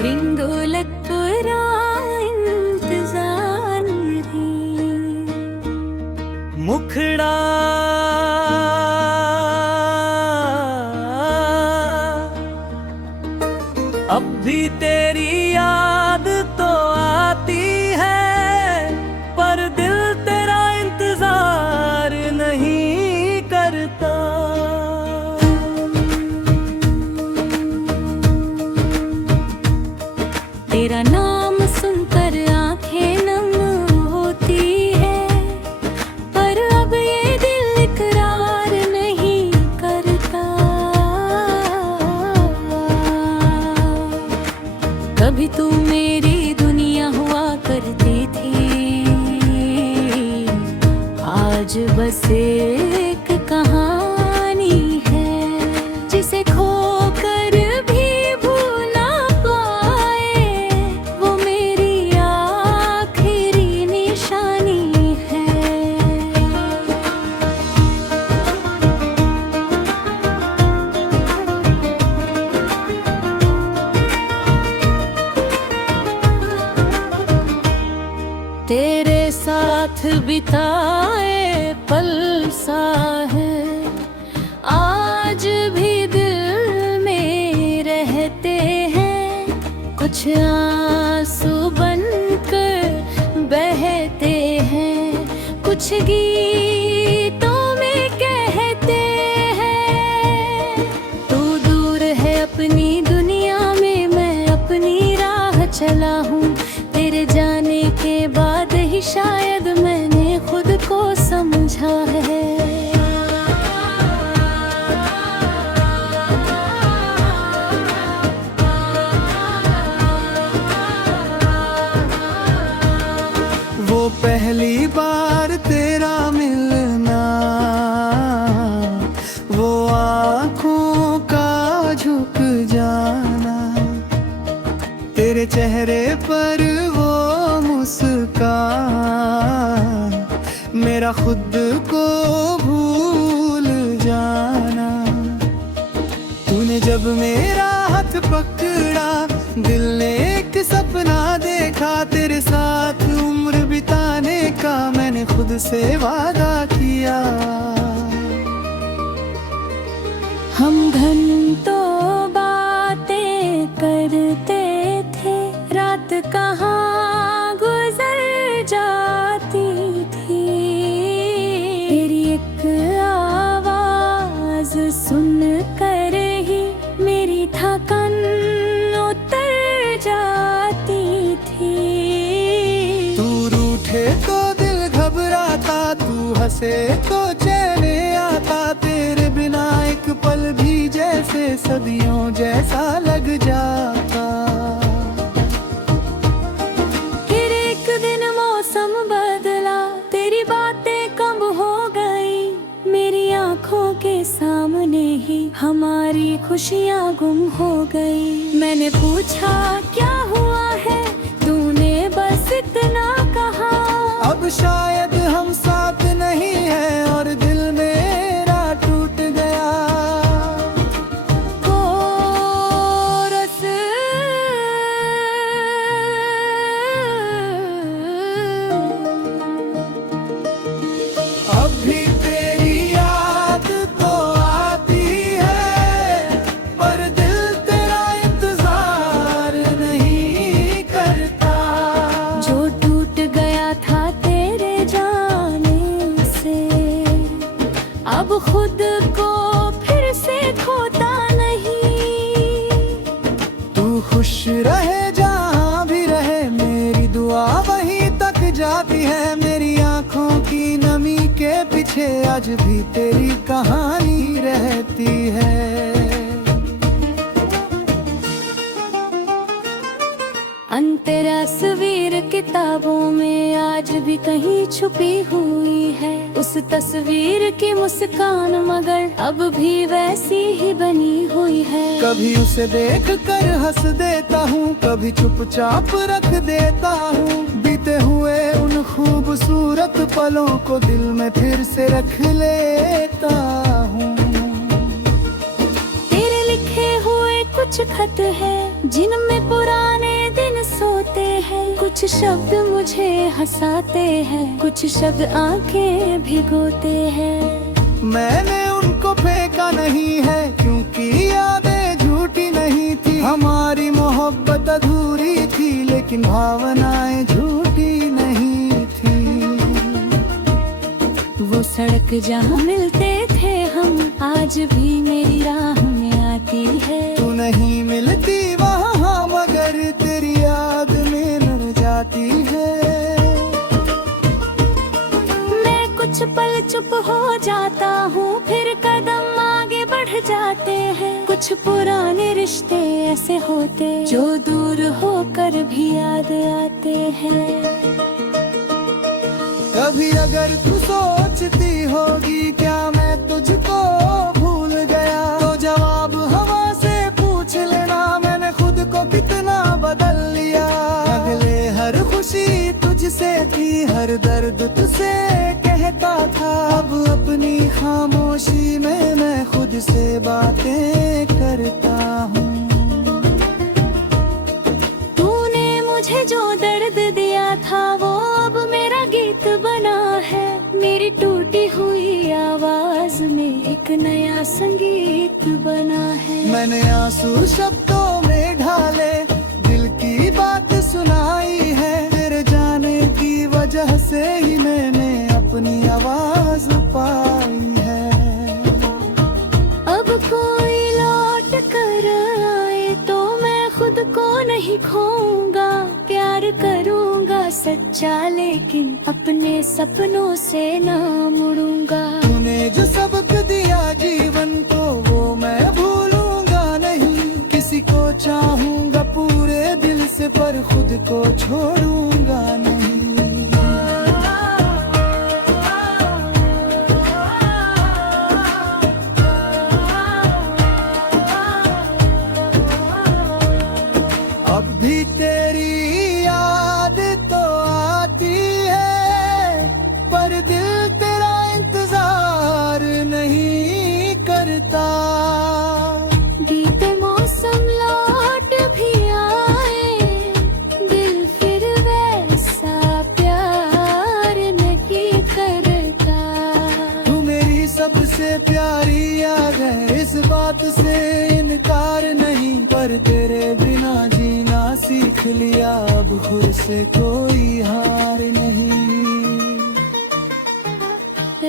रिंगोलक पूरा इंतजार रे मुखड़ा अब भी तेरी याद तो आती है, पर दिल तेरा इंतजार नहीं करता। तेरा नाम सुनकर आंखें नम होती है, पर अब ये दिल इकरार नहीं करता। कभी तू मेरी दुनिया हुआ करती थी, आज बस एक कहानी है जिसे खोकर भी भूल ना पाए, वो मेरी आखिरी निशानी है। तेरे साथ बिताए पल सा है, आज भी दिल में रहते हैं। कुछ आंसू बनकर बहते हैं, कुछ गीतों में कहते हैं। तू दूर है अपनी दुनिया में, मैं अपनी राह चला हूँ। तेरे जाने के बाद ही शायद मैंने खुद को समझा है। वो पहली बार तेरा मिलना, वो आँखों का झुक जाना, तेरे चेहरे पर वो मुस्कान, मेरा खुद को भूल जाना। तूने जब मेरा हाथ पकड़ा, दिल ने एक सपना देखा। तेरे साथ उम्र बिताने का मैंने खुद से वादा किया। हम घंटों बातें करते थे, रात कहाँ गुजर जाती थी। तेरी एक आवाज सुन कर ही मेरी थकन उतर जाती थी। तू रूठे तो दिल घबराता, तू हंसे तो चैन आता। तेरे बिना एक पल भी जैसे सदियों जैसा लग जाता। फिर एक दिन मौसम बदला, तेरी बातें कब हो गई। मेरी आंखों के सामने ही हमारी खुशियाँ गुम हो गई। मैंने पूछा क्या हुआ है, तूने बस इतना कहा, अब शायद हम साथ नहीं हैं और दिल मेरा टूट गया। कोरस अब भी तेरी याद तो आती है, पर दिल तेरा इंतजार नहीं करता। जो टूट गया था तेरे जाने से, अब खुद को फिर से खोता नहीं। तू खुश रहे जहाँ भी रहे, मेरी दुआ वहीं तक जाती है। मेरी आंखों की नमी के पीछे आज भी तेरी कहानी रहती है। तस्वीर किताबों में आज भी कहीं छुपी हुई है। उस तस्वीर की मुस्कान मगर अब भी वैसी ही बनी हुई है। कभी उसे देख कर हंस देता हूँ, कभी चुपचाप रख देता हूँ। बीते हुए उन खूबसूरत पलों को दिल में फिर से रख लेता हूँ। तेरे लिखे हुए कुछ खत है जिनमें पुराने कुछ शब्द मुझे हंसाते हैं, कुछ शब्द आंखें भिगोते हैं। मैंने उनको फेंका नहीं है, क्योंकि यादें झूठी नहीं थी। हमारी मोहब्बत अधूरी थी, लेकिन भावनाएं झूठी नहीं थी। वो सड़क जहाँ मिलते थे हम, आज भी मेरी राह में आती है। तू नहीं मिलती वहाँ, मगर तेरी याद में न जाती है। मैं कुछ पल चुप हो जाता हूँ, फिर कदम आगे बढ़ जाते हैं। कुछ पुराने रिश्ते ऐसे होते, जो दूर होकर भी याद आते हैं। कभी अगर तू सोचती होगी क्या मैं तुझको भूल गया, तो जवाब हवा से पूछ लेना, मैंने खुद को कितना बदल लिया। अगले हर खुशी तुझसे थी, हर दर्द तुझसे कहता था। अब अपनी खामोशी में मैं खुद से बातें करता हूँ। तूने मुझे जो दर्द दिया था, वो अब मेरा गीत बना है। मेरी टूटी हुई आवाज में एक नया संगीत बना है। मैंने आंसू शब्दों में ढाले, दिल की बात सुनाई है। तेरे जाने की वजह से ही मैंने अपनी आवाज पाई है। अब कोई लौट कर आए तो मैं खुद को नहीं खोऊंगा। प्यार करूंगा सच्चा, लेकिन अपने सपनों से ना मुड़ूंगा। तूने जो सबक दिया जीवन को, वो मैं भूलूंगा नहीं। किसी को चाहूंगा पूरे दिल से, पर खुद को छोड़ूंगा नहीं। अब भी तेरी याद तो आती है, पर दिल तेरा इंतजार नहीं करता। बीते मौसम लौट भी आए, दिल फिर वैसा प्यार नहीं करता। तू मेरी सबसे प्यारी याद है, इस बात से इनकार नहीं। पर तेरे बिना जीना सीख लिया, अब खुद से कोई हार नहीं।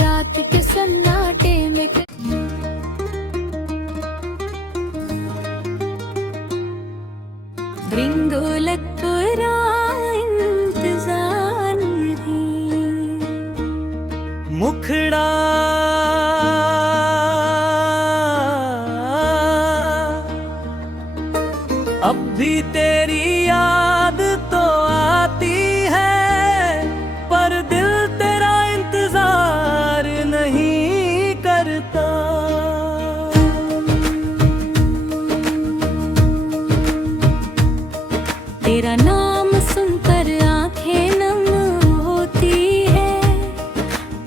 रात के सन्नाटे में रिंगोलक पूरा इंतजार नहीं। मुखड़ा अब भी तेरी याद तो आती है, पर दिल तेरा इंतजार नहीं करता। तेरा नाम सुनकर आंखें नम होती है,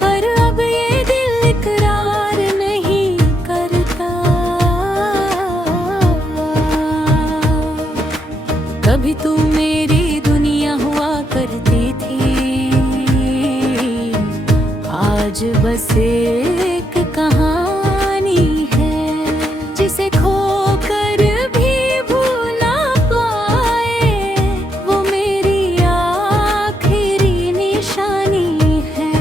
पर अब ये दिल इकरार नहीं करता। कभी तू मेरी दुनिया हुआ करती थी, आज बस एक कहानी है, जिसे खोकर भी भूल ना पाए, वो मेरी आखिरी निशानी है।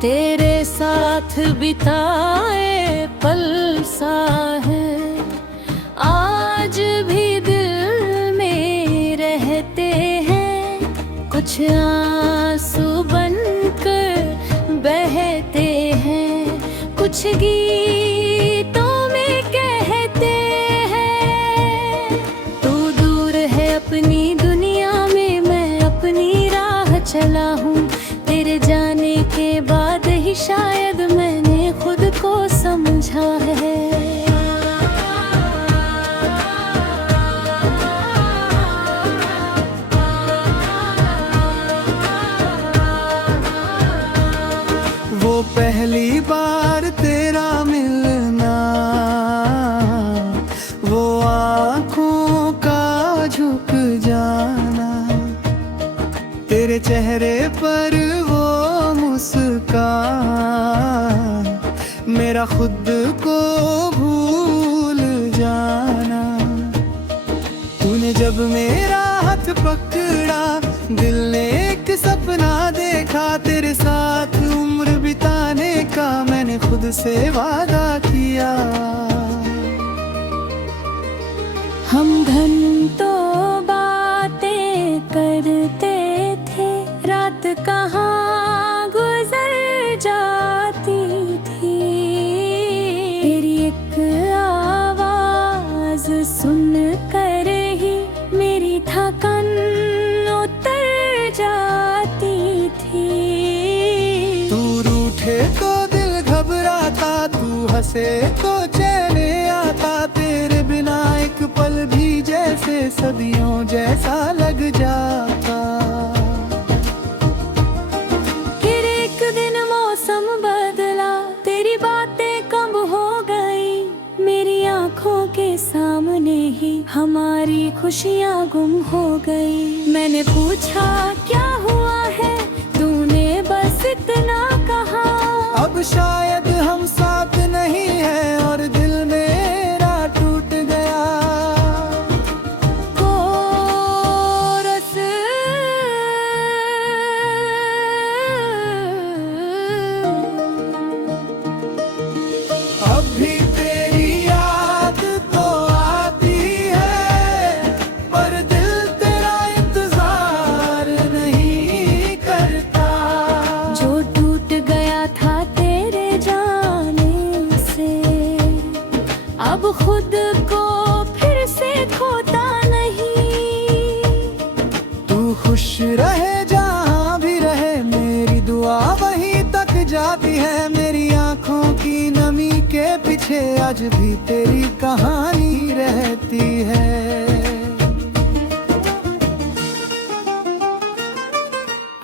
तेरे साथ बिताए पल सा है, आज भी दिल में रहते हैं। कुछ आंसू बनकर बहते हैं, कुछ गीतों में कहते हैं। तू दूर है अपनी दुनिया में, मैं अपनी राह चला हूँ। तेरे जाने के बाद ही शायद मैंने खुद को समझा है। मेरा खुद को भूल जाना। तूने जब मेरा हाथ पकड़ा, दिल ने एक सपना देखा, तेरे साथ उम्र बिताने का मैंने खुद से वादा किया। हम घंटों बातें करते थे, रात कहाँ गुजर जाती थी। तेरी एक आवाज सुन कर ही मेरी थकान उतर जाती थी। तू रूठे तो दिल घबराता, तू हंसे तो चैन आता, तेरे बिना एक पल भी जैसे सदियों जैसा लग जाता। फिर एक दिन मौसम बदला, तेरी बातें कम हो गई, मेरी आंखों के सामने ही हमारी खुशियाँ गुम हो गई। मैंने पूछा क्या हुआ है, तूने बस इतना कहा, अब शायद हम साथ नहीं हैं और दिल मेरा टूट गया। कोरस अब भी तेरी याद तो आती है, पर दिल तेरा इंतजार नहीं करता। जो टूट गया था तेरे जाने से, अब खुद को फिर से खोता नहीं। तू खुश रहे जहाँ भी रहे, मेरी दुआ वहीं तक जाती है। मेरी आंखों की नमी के पीछे आज भी तेरी कहानी रहती है।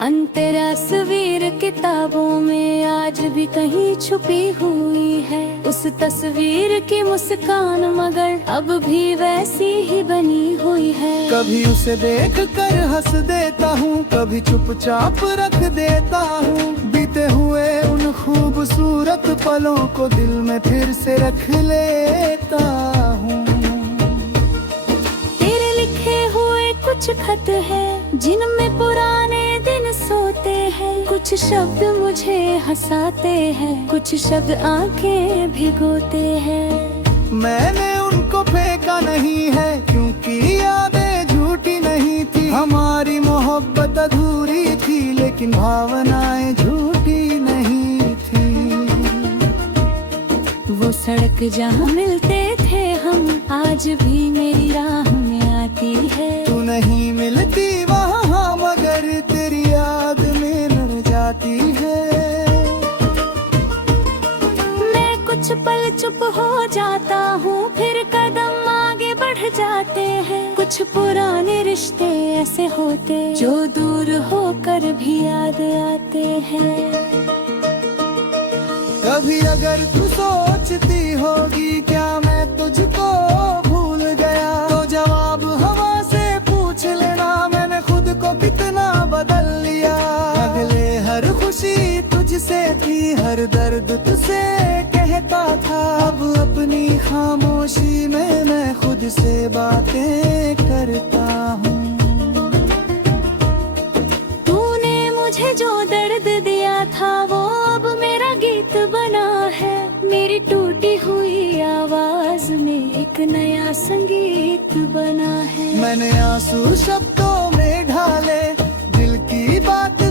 अंतरा तस्वीर किताबों में आज भी कहीं छुपी हुई है। उस तस्वीर की मुस्कान मगर अब भी वैसी ही बनी हुई है। कभी उसे देख कर हंस देता हूँ, कभी चुपचाप रख देता हूँ। बीते हुए उन खूबसूरत पलों को दिल में फिर से रख लेता हूँ। तेरे लिखे हुए कुछ खत है जिनमें पुराने दिन सोते हैं। कुछ शब्द मुझे हंसाते हैं, कुछ शब्द आंखें भिगोते हैं। मैंने उनको फेंका नहीं है क्योंकि यादें झूठी नहीं थी। हमारी मोहब्बत अधूरी थी लेकिन भावनाएं झूठी नहीं थी। वो सड़क जहाँ मिलते थे हम आज भी मेरी राह में आती है। तू नहीं मिलती वहाँ मगर तेरी याद में मर जाती है। मैं कुछ पल चुप हो जाता हूँ, फिर कदम आगे बढ़ जाते हैं। कुछ पुराने रिश्ते ऐसे होते जो दूर होकर भी याद आते हैं। कभी अगर तू सोचती होगी क्या मैं तुझको भूल गया, तो जवाब हवा से पूछ लेना मैंने खुद को कितना बदल लिया। अगले हर खुशी तुझसे थी, हर दर्द तुझसे कहता था। अब अपनी खामोशी में मैं खुद से बातें करता हूँ। तूने मुझे जो दर्द दिया था वो अब मेरा गीत बना है। मेरी टूटी हुई आवाज में एक नया संगीत बना है। मैंने आंसू शब्दों में ढाले, दिल की बातें